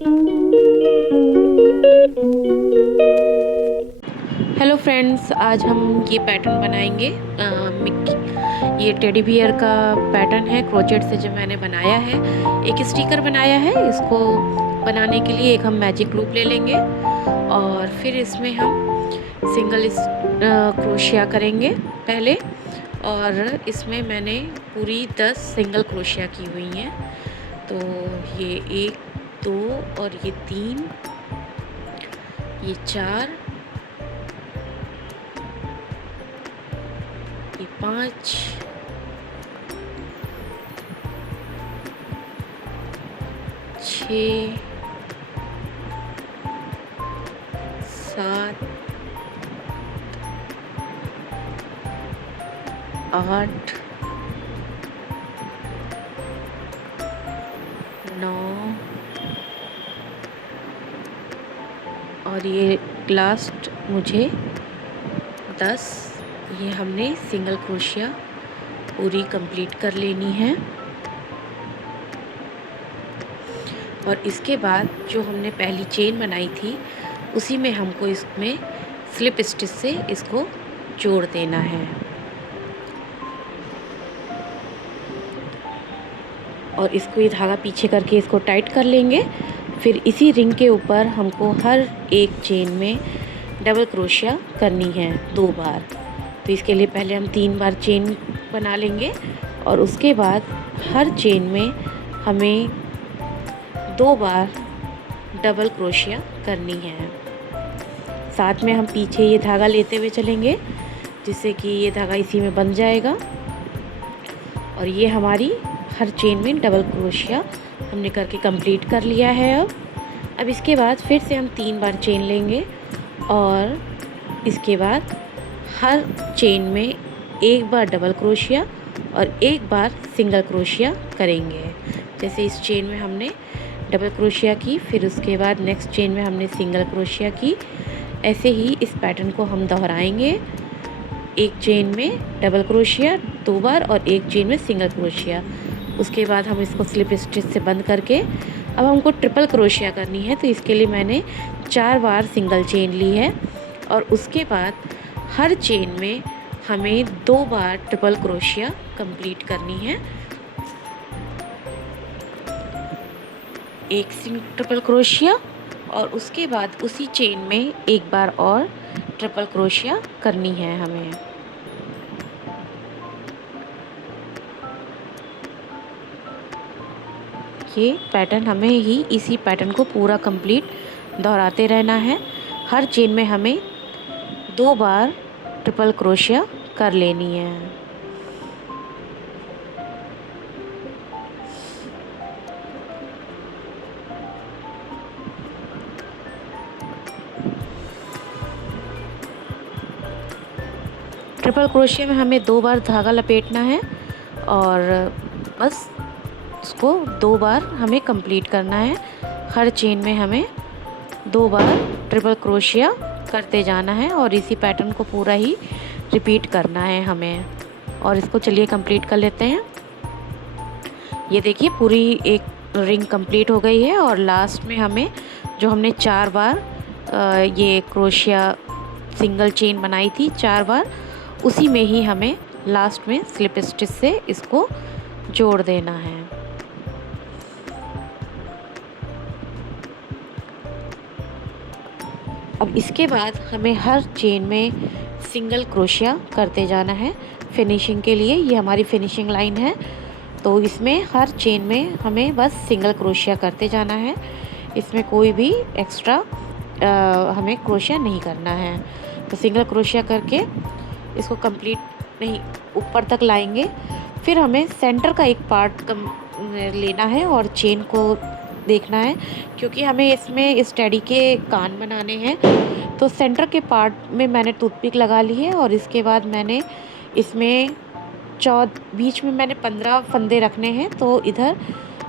Hello friends, आज हम ये पैटर्न बनाएंगे। मिक्की, ये टेडी बियर का पैटर्न है, क्रोचेट से जो मैंने बनाया है। एक स्टिकर बनाया है। इसको बनाने के लिए एक हम मैजिक लूप ले लेंगे और फिर इसमें हम सिंगल क्रोशिया करेंगे पहले। और इसमें मैंने पूरी 10 सिंगल क्रोशिया की हुई हैं। तो ये 1 2 और ये 3, ये 4, ये 5, 6, 7, 8, 9 और ये लास्ट मुझे 10। ये हमने सिंगल क्रोशिया पूरी कंप्लीट कर लेनी है। और इसके बाद जो हमने पहली चेन बनाई थी उसी में हमको इसमें स्लिप स्टिच से इसको जोड़ देना है। और इसको ये धागा पीछे करके इसको टाइट कर लेंगे। फिर इसी रिंग के ऊपर हमको हर एक चेन में डबल क्रोशिया करनी है 2 बार। तो इसके लिए पहले हम 3 बार चेन बना लेंगे और उसके बाद हर चेन में हमें 2 बार डबल क्रोशिया करनी है। साथ में हम पीछे ये धागा लेते हुए चलेंगे जिससे कि ये धागा इसी में बंध जाएगा। और ये हमारी हर चेन में डबल क्रोशिया हमने करके कंप्लीट कर लिया है। अब इसके बाद फिर से हम 3 बार चेन लेंगे और इसके बाद हर चेन में 1 बार डबल क्रोशिया और 1 बार सिंगल क्रोशिया करेंगे। जैसे इस चेन में हमने डबल क्रोशिया की, फिर उसके बाद नेक्स्ट चेन में हमने सिंगल क्रोशिया की। ऐसे ही इस पैटर्न को हम दोहराएंगे। एक चेन में डबल क्रोशिया 2 बार और एक चेन में सिंगल क्रोशिया। उसके बाद हम इसको स्लिप स्टिच से बंद करके अब हमको ट्रिपल क्रोशिया करनी है। तो इसके लिए मैंने 4 बार सिंगल चेन ली है और उसके बाद हर चेन में हमें 2 बार ट्रिपल क्रोशिया कंप्लीट करनी है। एक ट्रिपल क्रोशिया और उसके बाद उसी चेन में 1 बार और ट्रिपल क्रोशिया करनी है हमें। ये पैटर्न हमें ही इसी पैटर्न को पूरा कंप्लीट दोहराते रहना है। हर चेन में हमें 2 बार ट्रिपल क्रोशिया कर लेनी है। ट्रिपल क्रोशिया में हमें 2 बार धागा लपेटना है और बस उसको 2 बार हमें कंप्लीट करना है। हर चेन में हमें 2 बार ट्रिपल क्रोशिया करते जाना है और इसी पैटर्न को पूरा ही रिपीट करना है हमें। और इसको चलिए कंप्लीट कर लेते हैं। ये देखिए पूरी एक रिंग कंप्लीट हो गई है और लास्ट में हमें जो हमने 4 बार ये क्रोशिया सिंगल चेन बनाई थी 4 बार, उसी में ही हमें लास्ट में स्लिप स्टिच से इसको जोड़ देना है। अब इसके बाद हमें हर चेन में सिंगल क्रोशिया करते जाना है फिनिशिंग के लिए। ये हमारी फिनिशिंग लाइन है। तो इसमें हर चेन में हमें बस सिंगल क्रोशिया करते जाना है। इसमें कोई भी एक्स्ट्रा हमें क्रोशिया नहीं करना है। तो सिंगल क्रोशिया करके इसको कंप्लीट नहीं ऊपर तक लाएंगे। फिर हमें सेंटर का एक पार्ट लेना है और चेन को देखना है क्योंकि हमें इसमें इस टेडी के कान बनाने हैं। तो सेंटर के पार्ट में मैंने टूथपिक लगा ली है और इसके बाद मैंने इसमें बीच में मैंने 15 फंदे रखने हैं। तो इधर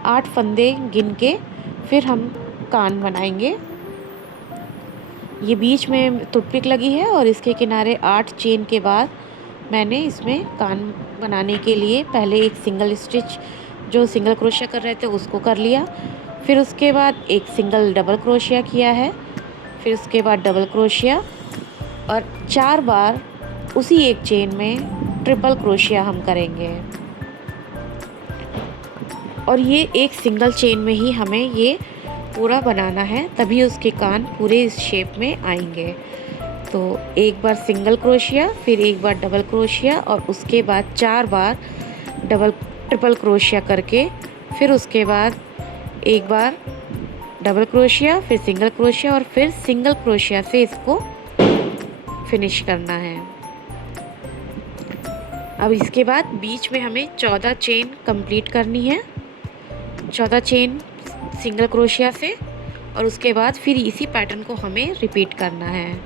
8 फंदे गिन के फिर हम कान बनाएंगे। ये बीच में टूथपिक लगी है और इसके किनारे 8 चेन के बाद मैंने इसमें कान बनाने के लिए पहले एक सिंगल स्टिच जो सिंगल क्रोशिया कर रहे थे उसको कर लिया। फिर उसके बाद एक सिंगल डबल क्रोशिया किया है, फिर उसके बाद डबल क्रोशिया और 4 बार उसी एक चेन में ट्रिपल क्रोशिया हम करेंगे। और ये एक सिंगल चेन में ही हमें ये पूरा बनाना है, तभी उसके कान पूरे इस शेप में आएंगे। तो एक बार सिंगल क्रोशिया, फिर एक बार डबल क्रोशिया और उसके बाद 4 बार ट्रिपल क्रोशिया करके, फिर उसके बाद एक बार डबल क्रोशिया, फिर सिंगल क्रोशिया और फिर सिंगल क्रोशिया से इसको फिनिश करना है। अब इसके बाद बीच में हमें 14 चेन कंप्लीट करनी है, 14 चेन सिंगल क्रोशिया से, और उसके बाद फिर इसी पैटर्न को हमें रिपीट करना है।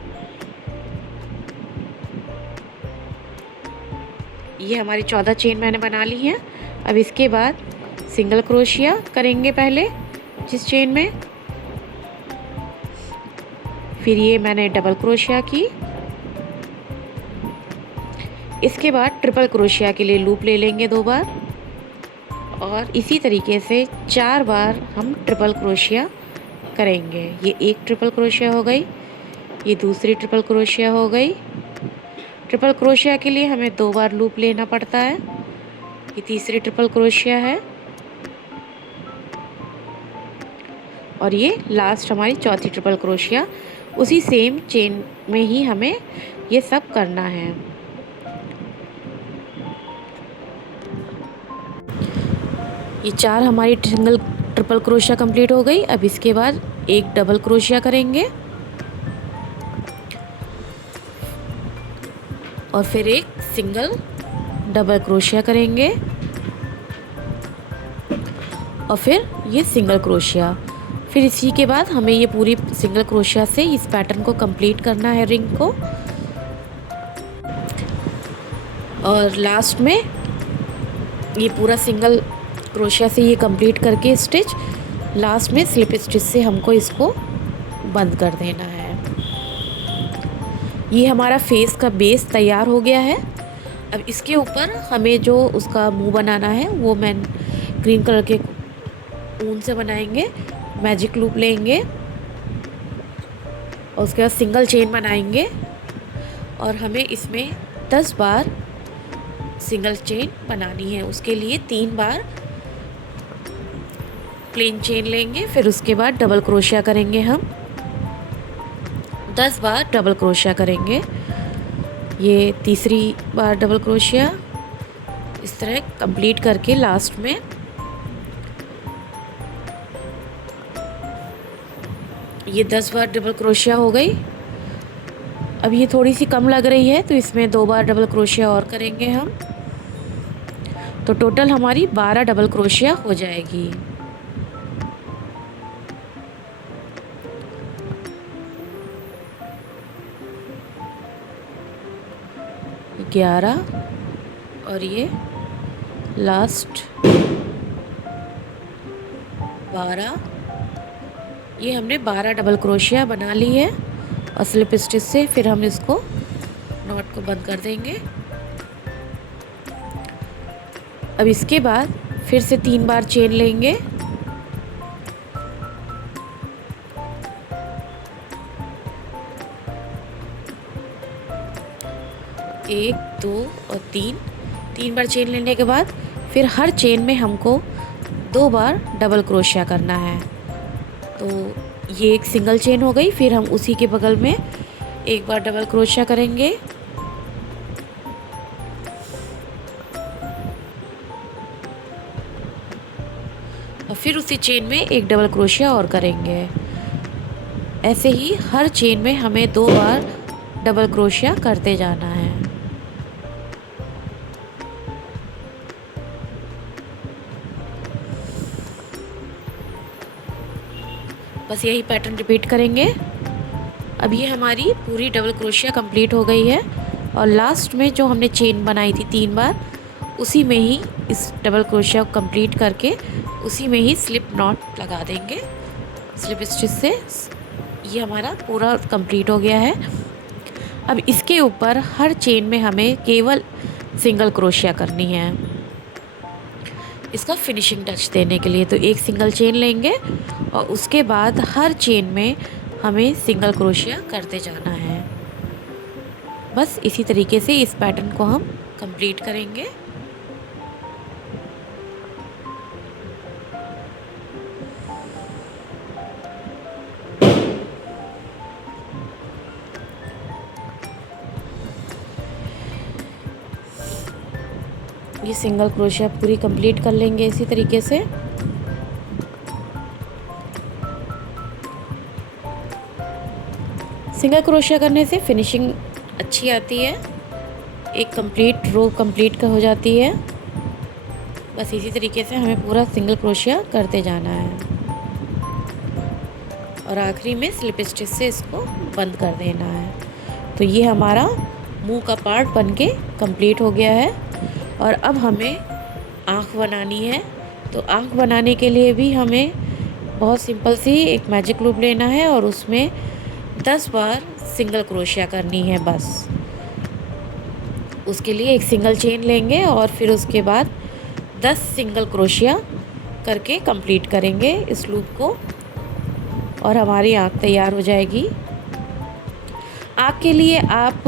ये हमारी 14 चेन मैंने बना ली है। अब इसके बाद सिंगल क्रोशिया करेंगे पहले जिस चेन में, फिर ये मैंने डबल क्रोशिया की। इसके बाद ट्रिपल क्रोशिया के लिए लूप ले लेंगे 2 बार और इसी तरीके से 4 बार हम ट्रिपल क्रोशिया करेंगे। ये एक ट्रिपल क्रोशिया हो गई, ये दूसरी ट्रिपल क्रोशिया हो गई। ट्रिपल क्रोशिया के लिए हमें 2 बार लूप लेना पड़ता है। ये तीसरी ट्रिपल क्रोशिया है और ये लास्ट हमारी चौथी ट्रिपल क्रोशिया। उसी सेम चेन में ही हमें ये सब करना है। ये 4 हमारी सिंगल ट्रिपल क्रोशिया कंप्लीट हो गई। अब इसके बाद एक डबल क्रोशिया करेंगे और फिर एक सिंगल डबल क्रोशिया करेंगे और फिर ये सिंगल क्रोशिया। फिर इसी के बाद हमें ये पूरी सिंगल क्रोशिया से इस पैटर्न को कंप्लीट करना है, रिंग को। और लास्ट में ये पूरा सिंगल क्रोशिया से ये कंप्लीट करके स्टिच, लास्ट में स्लिप स्टिच से हमको इसको बंद कर देना है। ये हमारा फेस का बेस तैयार हो गया है। अब इसके ऊपर हमें जो उसका मुंह बनाना है वो मैं ग्रीन कलर के ऊन से बनाएंगे। मैजिक लूप लेंगे और उसके बाद सिंगल चेन बनाएंगे और हमें इसमें 10 बार सिंगल चेन बनानी है। उसके लिए 3 बार प्लेन चेन लेंगे, फिर उसके बाद डबल क्रोशिया करेंगे। हम 10 बार डबल क्रोशिया करेंगे। ये तीसरी बार डबल क्रोशिया इस तरह कंप्लीट करके लास्ट में ये 10 बार डबल क्रोशिया हो गई। अब ये थोड़ी सी कम लग रही है तो इसमें 2 बार डबल क्रोशिया और करेंगे हम, तो टोटल हमारी 12 डबल क्रोशिया हो जाएगी। 11 और ये लास्ट 12। ये हमने 12 डबल क्रोशिया बना ली है और स्लिप स्टिच से फिर हम इसको नॉट को बंद कर देंगे। अब इसके बाद फिर से 3 बार चेन लेंगे, एक, 2 और 3 बार चेन लेने के बाद फिर हर चेन में हमको 2 बार डबल क्रोशिया करना है। तो ये एक सिंगल चेन हो गई। फिर हम उसी के बगल में 1 बार डबल क्रोशिया करेंगे और फिर उसी चेन में एक डबल क्रोशिया और करेंगे। ऐसे ही हर चेन में हमें 2 बार डबल क्रोशिया करते जाना है। बस यही पैटर्न रिपीट करेंगे। अब ये हमारी पूरी डबल क्रोशिया कंप्लीट हो गई है और लास्ट में जो हमने चेन बनाई थी 3 बार, उसी में ही इस डबल क्रोशिया को कंप्लीट करके उसी में ही स्लिप नॉट लगा देंगे स्लिप स्टिच से। ये हमारा पूरा कंप्लीट हो गया है। अब इसके ऊपर हर चेन में हमें केवल सिंगल क्रोशिया करनी है। इसका फिनिशिंग टच देने के लिए। तो एक सिंगल चेन लेंगे और उसके बाद हर चेन में हमें सिंगल क्रोशिया करते जाना है। बस इसी तरीके से इस पैटर्न को हम कंप्लीट करेंगे। ये सिंगल क्रोशिया पूरी कंप्लीट कर लेंगे इसी तरीके से। सिंगल क्रोशिया करने से फिनिशिंग अच्छी आती है, एक कंप्लीट रो कंप्लीट हो जाती है। बस इसी तरीके से हमें पूरा सिंगल क्रोशिया करते जाना है और आखिरी में स्लिप स्टिच से इसको बंद कर देना है। तो ये हमारा मुंह का पार्ट बनके कंप्लीट हो गया है। और अब हमें आँख बनानी है। तो आँख बनाने के लिए भी हमें बहुत सिंपल सी एक मैजिक लूप लेना है और उसमें 10 बार सिंगल क्रोशिया करनी है बस। उसके लिए एक सिंगल चेन लेंगे और फिर उसके बाद 10 सिंगल क्रोशिया करके कंप्लीट करेंगे इस लूप को और हमारी आँख तैयार हो जाएगी। आँख के लिए आप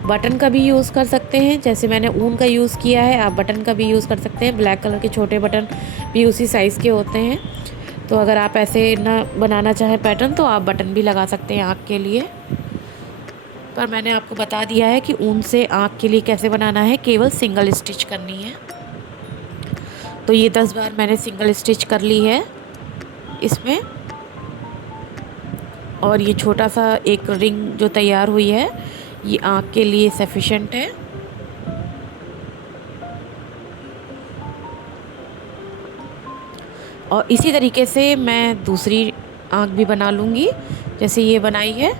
बटन का भी यूज़ कर सकते हैं, जैसे मैंने ऊन का यूज़ किया है। आप बटन का भी यूज़ कर सकते हैं, ब्लैक कलर के छोटे बटन भी उसी साइज़ के होते हैं। तो अगर आप ऐसे ना बनाना चाहें पैटर्न तो आप बटन भी लगा सकते हैं आँख के लिए। पर मैंने आपको बता दिया है कि ऊन से आँख के लिए कैसे बनाना है, केवल सिंगल स्टिच करनी है। तो ये 10 बार मैंने सिंगल स्टिच कर ली है इसमें। और ये छोटा सा एक रिंग जो तैयार हुई है ये आँख के लिए सफिशेंट है। और इसी तरीके से मैं दूसरी आँख भी बना लूँगी, जैसे ये बनाई है।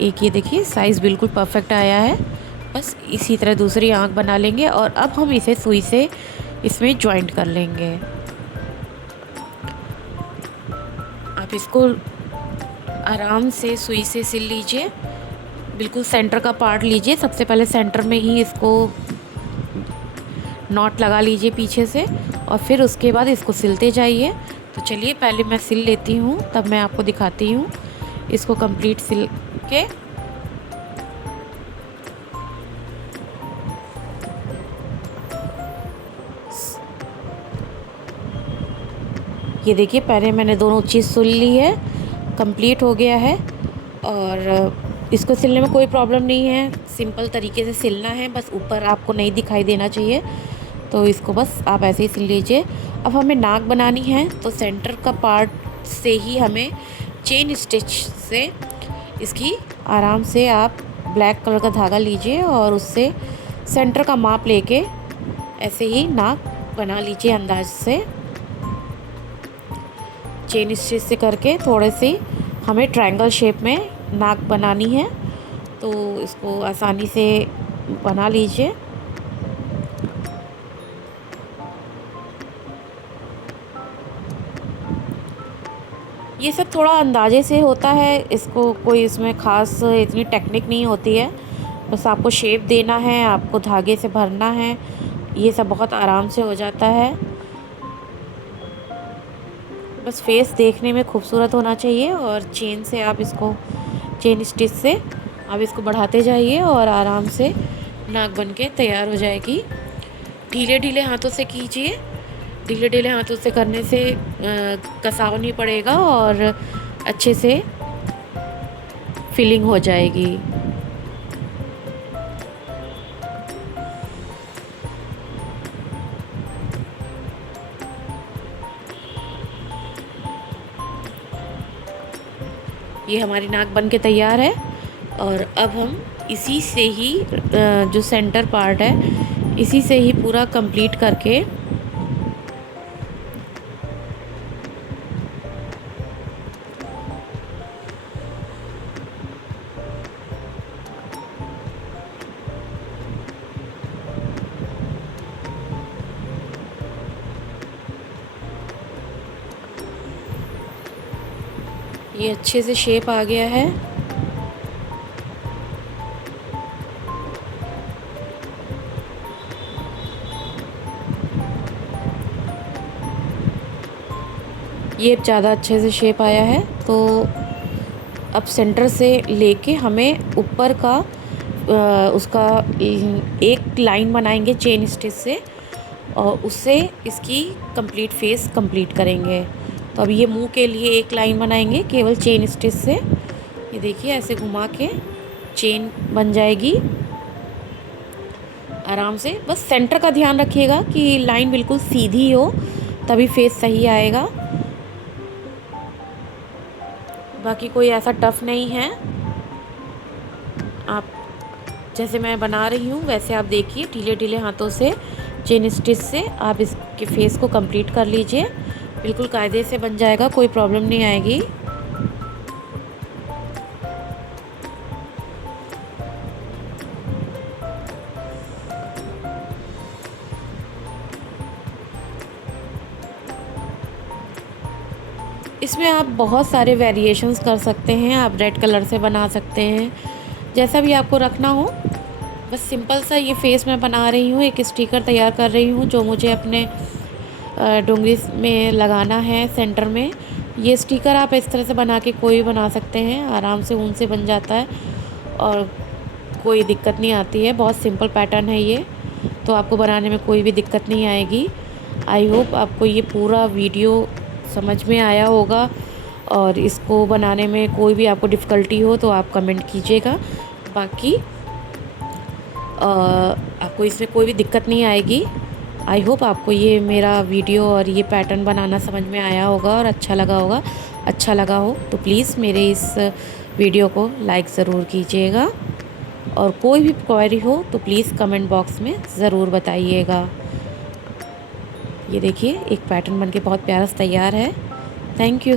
एक ये देखिए साइज़ बिल्कुल परफेक्ट आया है। बस इसी तरह दूसरी आँख बना लेंगे और अब हम इसे सुई से इसमें जॉइंट कर लेंगे। आप इसको आराम से सुई से सिल लीजिए, बिल्कुल सेंटर का पार्ट लीजिए। सबसे पहले सेंटर में ही इसको नॉट लगा लीजिए पीछे से और फिर उसके बाद इसको सिलते जाइए। तो चलिए पहले मैं सिल लेती हूँ, तब मैं आपको दिखाती हूँ इसको कंप्लीट सिल के। ये देखिए पहले मैंने दोनों चीज़ सिल ली है, कंप्लीट हो गया है। और इसको सिलने में कोई प्रॉब्लम नहीं है, सिंपल तरीके से सिलना है, बस ऊपर आपको नहीं दिखाई देना चाहिए। तो इसको बस आप ऐसे ही सिल लीजिए। अब हमें नाक बनानी है तो सेंटर का पार्ट से ही हमें चेन स्टिच से इसकी आराम से आप ब्लैक कलर का धागा लीजिए और उससे सेंटर का माप लेके ऐसे ही नाक बना लीजिए अंदाज से। चेन स्टिच से करके थोड़े से हमें ट्रायंगल शेप में नाक बनानी है, तो इसको आसानी से बना लीजिए। ये सब थोड़ा अंदाजे से होता है, इसको कोई इसमें ख़ास इतनी टेक्निक नहीं होती है। बस आपको शेप देना है, आपको धागे से भरना है, ये सब बहुत आराम से हो जाता है। बस फेस देखने में खूबसूरत होना चाहिए और चेन से आप इसको चेन स्टिच से आप इसको बढ़ाते जाइए और आराम से नाक बन के तैयार हो जाएगी। ढीले ढीले हाथों से कीजिए, ढीले ढीले हाथों से करने से कसाव नहीं पड़ेगा और अच्छे से फिलिंग हो जाएगी। ये हमारी नाक बन के तैयार है। और अब हम इसी से ही जो सेंटर पार्ट है इसी से ही पूरा कंप्लीट करके ये अच्छे से शेप आ गया है। ये ज़्यादा अच्छे से शेप आया है। तो अब सेंटर से लेके हमें ऊपर का उसका एक लाइन बनाएंगे चेन स्टिच से, और उससे इसकी कंप्लीट फेस कंप्लीट करेंगे। तो अब ये मुंह के लिए एक लाइन बनाएंगे केवल चेन स्टिच से। ये देखिए ऐसे घुमा के चेन बन जाएगी आराम से। बस सेंटर का ध्यान रखिएगा कि लाइन बिल्कुल सीधी हो, तभी फेस सही आएगा। बाकी कोई ऐसा टफ नहीं है, आप जैसे मैं बना रही हूँ वैसे आप देखिए, ढीले ढीले हाथों से चेन स्टिच से आप इसके फेस को कंप्लीट कर लीजिए। बिल्कुल कायदे से बन जाएगा, कोई प्रॉब्लम नहीं आएगी। इसमें आप बहुत सारे वेरिएशंस कर सकते हैं। आप रेड कलर से बना सकते हैं, जैसा भी आपको रखना हो। बस सिंपल सा ये फेस मैं बना रही हूँ, एक स्टिकर तैयार कर रही हूँ जो मुझे अपने डोंगरी में लगाना है सेंटर में। ये स्टिकर आप इस तरह से बना के कोई भी बना सकते हैं, आराम से ऊन से बन जाता है और कोई दिक्कत नहीं आती है। बहुत सिंपल पैटर्न है ये, तो आपको बनाने में कोई भी दिक्कत नहीं आएगी। आई होप आपको ये पूरा वीडियो समझ में आया होगा, और इसको बनाने में कोई भी आपको डिफ़िकल्टी हो तो आप कमेंट कीजिएगा। बाकी आपको इसमें कोई भी दिक्कत नहीं आएगी। आई होप आपको ये मेरा वीडियो और ये पैटर्न बनाना समझ में आया होगा और अच्छा लगा होगा। अच्छा लगा हो तो प्लीज़ मेरे इस वीडियो को लाइक ज़रूर कीजिएगा, और कोई भी क्वेरी हो तो प्लीज़ कमेंट बॉक्स में ज़रूर बताइएगा। ये देखिए एक पैटर्न बनके बहुत प्यारा सा तैयार है। Thank you.